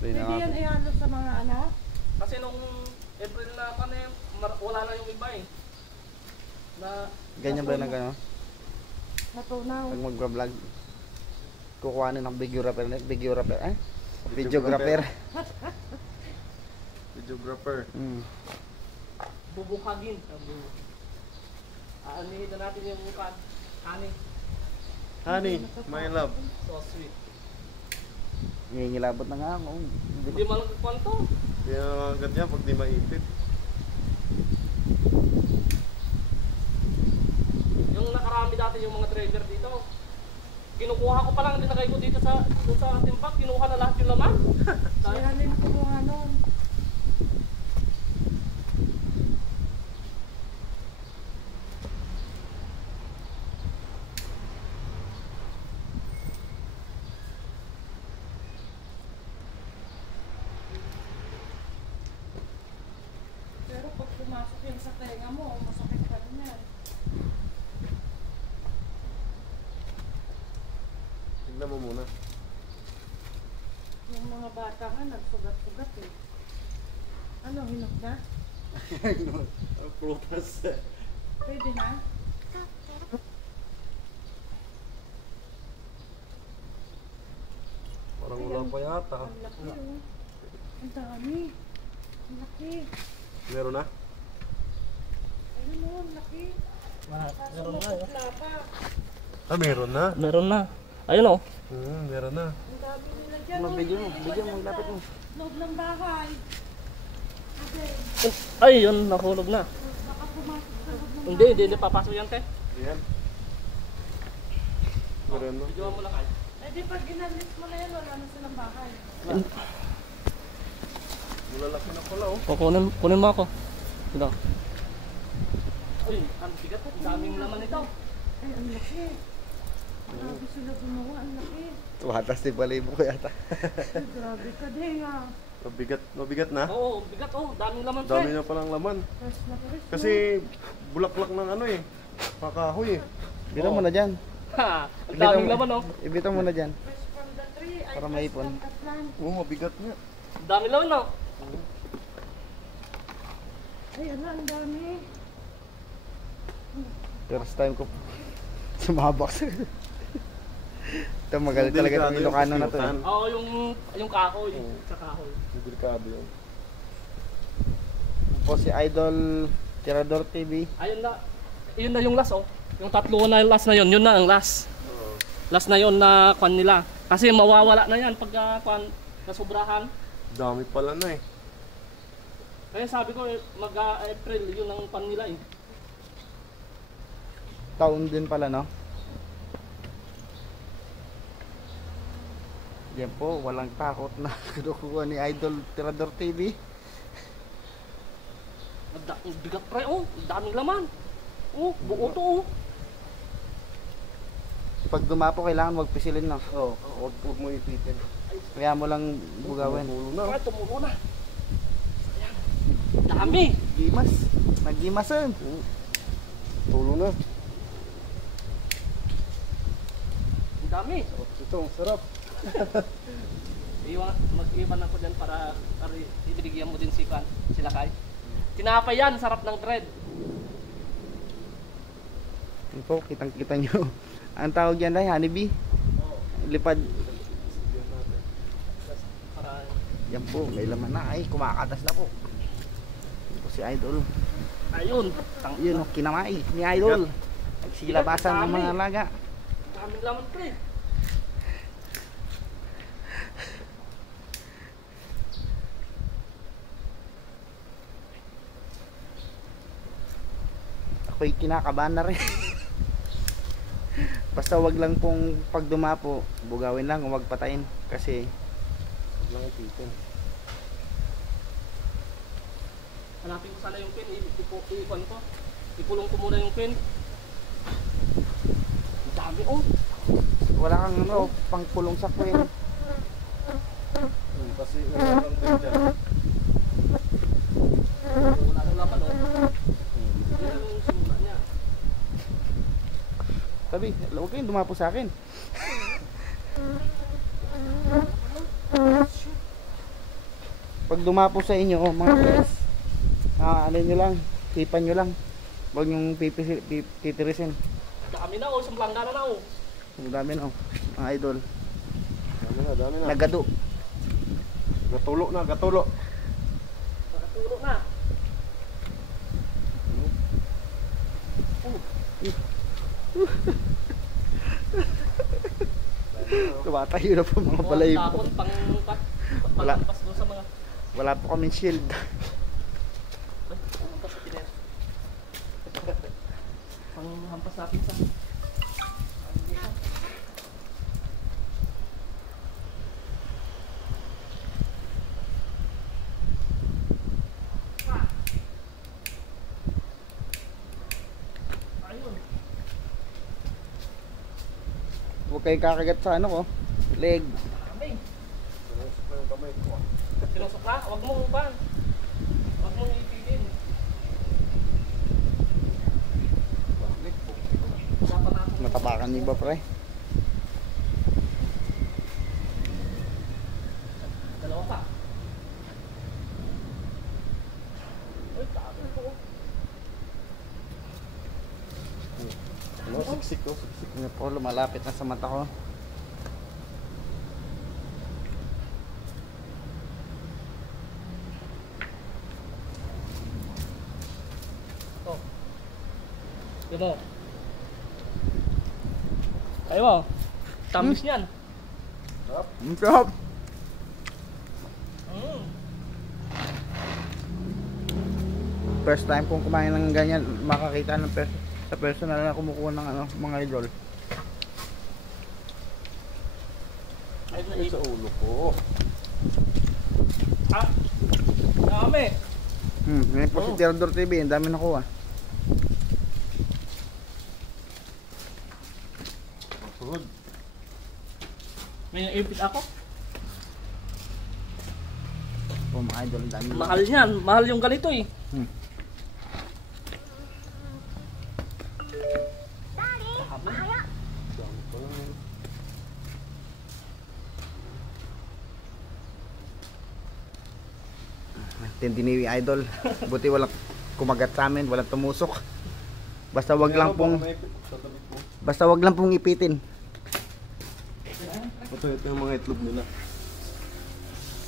Pwede yan ihalo sa mga anak? Kasi nung April na pa na wala na yung iba eh. Ganyan ba nag ano? Natunaw. Pag mag-vlog, kukuha na ng videographer. Videographer. Videographer. Bubukagin. Aanihin na natin yung mukha. Honey, my love. So sweet. Ngingilabot na nga ako. Hindi malagpuan to. Hindi na agad yan pag di maipit. Yung nakarami dati yung mga trader dito. Kinukuha ko pa lang, dinagay ko dito sa timbak, kinuha na lahat yung laman. Kaya rin kumuha nun. Pero pag pumasok yun sa tenga mo, masakit ka rin yan. Tignan mo muna. Yung mga bata nga, nagsugat-sugat eh. Ano, hinog na? Ang prutas. Pwede na? Parang wala pa yata. Ang laki oh. Ang dami. Ang laki. Meron na? Ayun oh, ang laki. Kaso maputla pa. Ah, meron na? Meron na. Ayun o. Meron na. Ang dami nila dyan. Mag-video mo, lapit mo. Loob ng bahay. Ay, yun, nahulog na. Baka pumasok sa loob ng Hindi papasok yan, te. Yan. Meron na. Videoan mo lang ay. Eh di pag ginalis mo na yan, wala na silang bahay. Malalaki na pala oh. Kunin mo ako. Ito. Uy, ang bigat po. Daming laman ito. Ay, ang laki. Grabe sila gumawa, ang laki. Tuwatas di balibo ko yata. Ay, grabe ka din ah. Mabigat na? Oo, bigat oh. Daming laman, te. Dami na palang laman. Fresh na fresh. Kasi bulaklak ng ano eh. Pakahoy eh. Ibitaw mo na dyan. Ha, ang daming laman oh. Ibitaw mo na dyan. Fresh from the tree. Ay, Para fresh maipon. from the plant. Oo, mabigat nga. Ang daming laman oh. Ay, ano, ang dami. First time ko sumabak sa ito magaling talaga itong Ilocano na to eh. Oo, yung kahoy. Sa kahoy. Delikado yun. Po si Idol Tirador TV. Ayun na. Yun na yung last oh. Yung tatlo na yung last na yun na ang last. Last na yun na kwan nila. Kasi mawawala na yan pag kwan nasubrahan. Dami pala na eh. Kaya sabi ko mag-April yun ang kwan nila eh. Taon din pala no. Yan po, walang takot na kinukuha ni Idol Tirador TV. Ang bigat pre oh. Ang daming laman. Oh, buo to oh. Pag dumapo kailangan magpisilin na. Oo, huwag mo ipitin. Kaya mo lang bugawin. Tumulo na. Ay, tumulo na. Ayan. Dami. Gimas. Naggimasan. Tulo na. Ang dami. Ito, ang sarap. Mag-iwan ako dyan para ibigyan mo din sila kay. Tinapay yan, sarap ng bread. Yan po, kitang-kita nyo. Ang tawag yan ay honeybee. Lipad. Para Yan po, may laman na. Ay, kumakatas na po. Yan po si Idol. ayun. Yun, kinamay ni Idol. Nagsilabasan ng mga alaga. Daming laman pre. Ako'y kinakabahan na rin. Basta wag lang pong pag dumapo, bugawin lang, huwag patayin. Kasi Huwag lang ipitin. Hanapin ko sana yung pin, ipuan ko. Ikulong ko muna yung pin. Ang dami oh. wala kang ano, pangpulong sa kwin. Kasi wala lang din dyan. Wala nang laman oh. Yan yung simula niya. Sabi, huwag kayong dumapo sa akin. Pag dumapo sa inyo, mga guys, ano nyo lang, sipan nyo lang. Huwag nyong titirisin. Dami na oh, isang planggana na oh. Ang dami na, mga idol. Dami na. Nagado. Gatulo na, gatulo. Nakatulog na. Tumatayo na po mga balay po. Tapon pang Wala. paglampas doon sa mga Wala po kaming shield. panghampas natin sa ayun. Huwag kayong kakagat sa ano ko. Leg. Kambing. Sinusok na yung kamay ko. Sinusok na? Huwag mong upan. Huwag mong ipitin. Dapat natin. Natapakan niyo ba pre? Dalawa pa. Uy, tabi ko. Ano, siksik ko, siksik. Ano po, lumalapit na sa mata ko. Oh. Yun o. Ayaw mo. Tamis niyan. Ang sarap. Mm. First time kong kumain ng ganyan, makakita ng sa personal na kumukuha ng ano, mga idol. Ay, Ay, sa ulo ko. ah. Dami. Ngayon po si Teodor TV, ang dami nakuha. Masugod. May naipit ako. Oh, mga idol, ang dami. Mahal niyan. Mahal yung ganito eh. Dami pa lang yun. Tindi ni idol. Buti walang kumagat sa amin, walang tumusok. Basta wag lang pong basta wag lang pong ipitin. Ito yung mga itlog nila.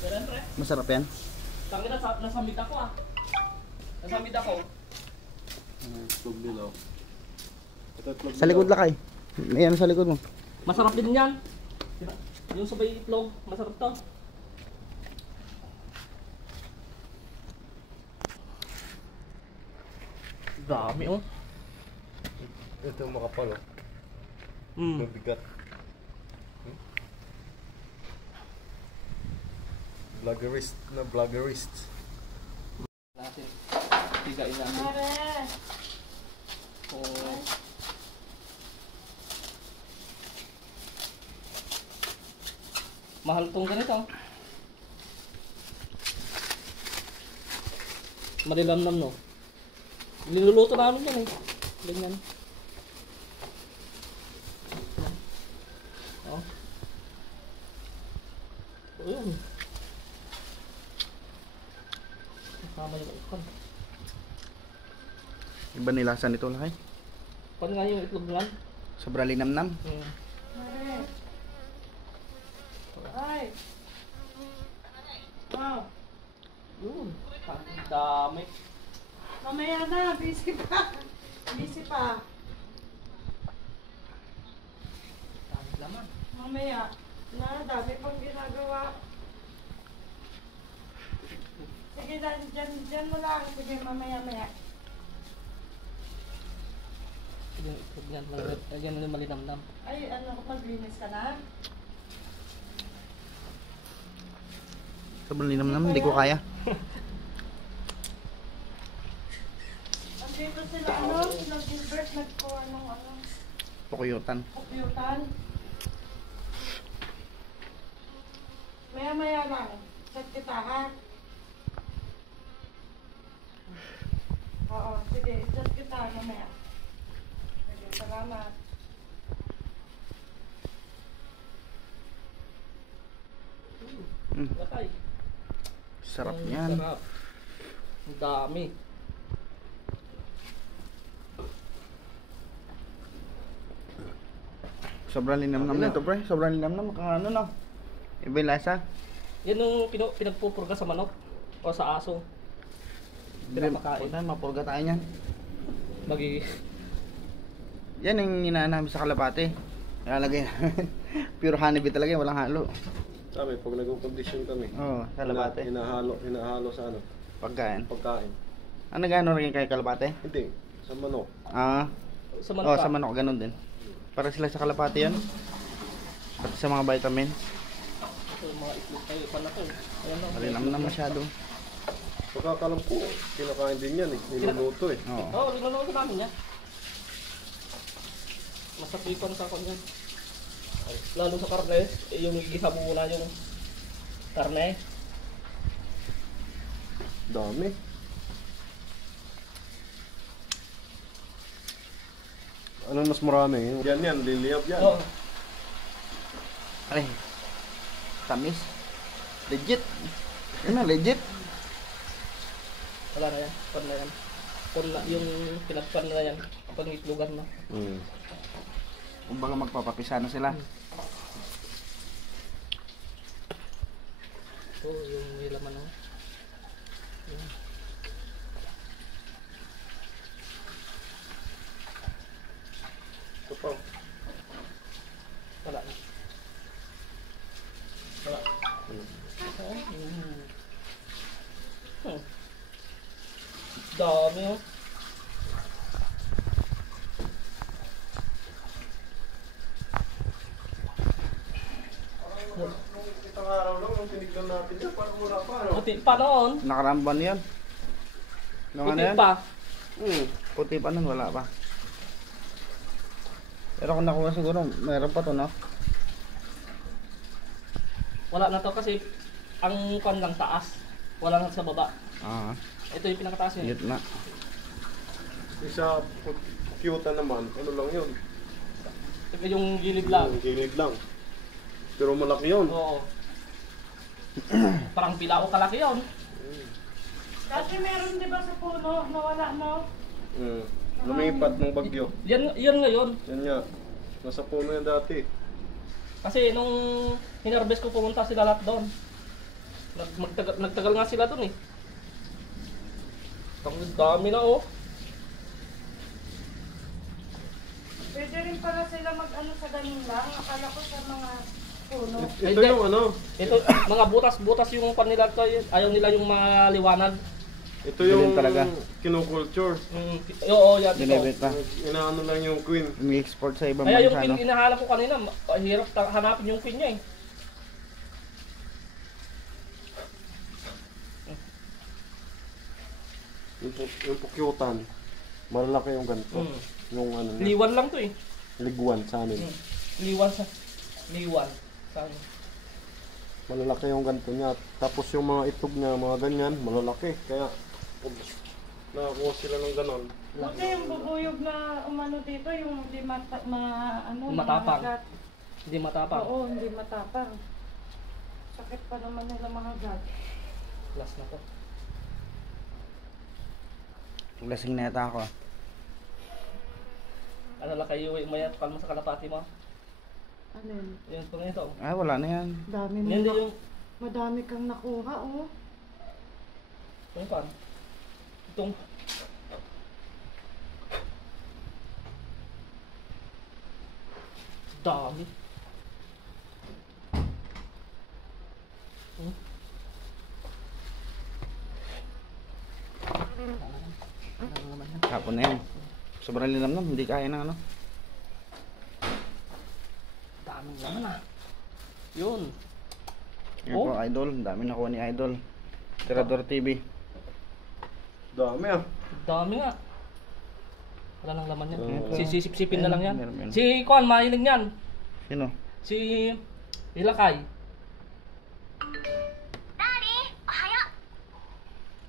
Ganun pre. Masarap yan. Tangin na nasamid ako ah. Nasamid ako. Mga itlog nila. Oh. Ito itlog Sa likod nila. lakay. Ayan sa likod mo. Masarap din yan. Yung sabay itlog, masarap to. Dami oh. Ito yung makapal oh. Mm. Mabigat. Vloggerist na vloggerist. Natin. Tigain natin. Oh. Mahal tong ganito. Malilamnam no. Niluluto namin yan eh. Ganyan. Oh. Oh yun. Kasama yung ikon. Iba nilasa nito lakay. Paano nga yung itlog lang? Sobrang linamnam. Hmm. Ay. Wow. Yun. Ang dami. Mamaya na, busy pa. Busy pa. Dami laman. Mamaya. Dami pang ginagawa. Sige, dyan mo lang. Sige, mamaya-maya. Yung itlog yan. Yan yung malinamnam. Ay, ano, maglinis ka na? Sobrang linamnam, hindi ko kaya. Andito sila, ano, sila Gilbert, nagkuha ng, ano, Pukuyutan. kupyutan. Maya-maya lang. Chat kita, ha? Oo, sige, chat kita, mamaya. Sige, salamat. Lakay. Sarap Ang niyan. Sarap. Ang dami. Sobrang linamnam nito, pre. Sobrang linamnam. Ano na. Iba yung lasa. Yan yung pinagpupurga sa manok o sa aso. Pinapakain. Puta, mapurga tayo niyan. Magi Yan yung inaan namin sa kalapate. Ilalagay namin. Pure honeybee talaga, walang halo. Sabi, pag nag-condition kami, Oo, kalapate. hinahalo sa ano, Pagkain. pagkain. Ano gano'n rin kay kalapate? Hindi, sa manok. Ah, sa oh, manok. sa manok ganun din. Para sila sa kalapate yan. Pati sa mga vitamins. Ito yung mga itlog tayo. Ipan na to. Ayan lang. Malinam na masyado. Pagkakalam ko, kinakain din yan eh, niluluto eh. Oo. Oo, linalaw ko namin yan. Masapikan sa kanya. Lalo sa karne, yung gisa muna yung karne. Dami. Ano mas marami? Yan, liliyab yan. Oo. Ay, tamis. Legit. Yan na, legit. Wala na yan. Pan na yan. Pan na, yung pinagpan na yan. Pangitlugan na. Kumbaga magpapapisa na sila. Ito yung may laman na. Yan. Ito pa. Wala na. Wala. Dami oh. Itang araw lang, nung tinignan natin yan, parang wala pa. No? Puti pa noon. Nakaramban yan. Nung ano Puti yan? pa. Puti pa nun, wala pa. Pero kung nakuha siguro, meron pa to, no? Wala na to kasi ang kan lang taas. Wala na sa baba. Ah, Ito yung pinakataas yun. yun na. Isa, cute naman, ano lang yun? Ito yung gilid lang. Yung gilid lang. Pero malaki yun. Oo. Parang bilao kalaki yun. Dati meron di ba sa puno, nawala no? Lumipat ng bagyo. Yan ngayon. Yan nga. Nasa puno yan dati. Kasi nung hinarbest ko pumunta sila lahat doon. Nagtagal nga sila doon eh. Ang dami na oh. Pwede rin pala sila mag-ano sa ganun lang. Akala ko sa mga puno. Ito yung ano, Ito, mga butas-butas yung kanila to, ayaw nila yung maliwanag. ito yung Ganun talaga. kinukulture. Oo, yan ito. Binibenta. Inaano lang yung queen. Umi-export sa ibang Kaya yung bansa, pin no? inahanap ko kanina, hirap hanapin yung pin niya eh. Yung pukyutan. Malalaki yung ganito. Yung ano niya. Liwan lang to eh. Liguan sa amin. Liwan sa akin. Malalaki yung ganito niya. Tapos yung mga itog niya, mga ganyan, malalaki. Kaya, pag nakakuha sila ng ganon. Buti yung bubuyog na umano dito, yung hindi ano, Matapang. mahagat. Hindi matapang. Oo, hindi matapang. Sakit pa naman nila mahagat. Last na to. Lasing na yata ako. Ano lang kayo, umayat palma sa kalapati mo. Alin? Yun po ito. Ay, wala na yan. Dami mo Yan din yung, madami kang nakuha, oh. yung pan. Itong, dami. Hapon na yan. Sobrang linamnam, hindi kaya ng ano. Daming laman ah. Yun. Yan Oh. po, Idol. Ang dami nakuha ni Idol. Tirador TV. Dami ah. Dami nga. Wala nang laman yan. Oo. Sisip-sipin na lang yan. Meron yan. Si Kwan, mahilig yan. Sino? Si Ilakay.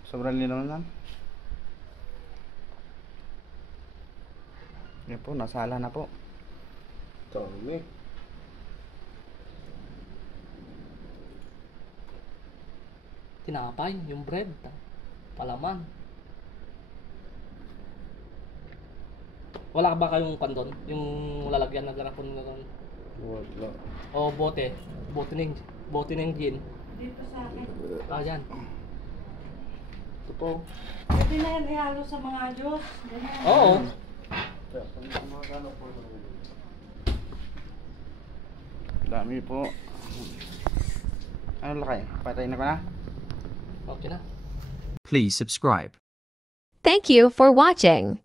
Sobrang linamnam. Yan po, nasala na po. Dami. tinapay, yung bread, palaman. Wala ba kayong pan doon? Yung lalagyan ng garapon na doon? Wala. O bote ng gin. Dito sa akin. Yan. Totoo. Pwede na yan ihalo sa mga juice. Ganyan. Oo. Kaya, pag mga gano'n po. Dami po. Ano lakay? Patay na ko na? Okay na. Please subscribe. Thank you for watching.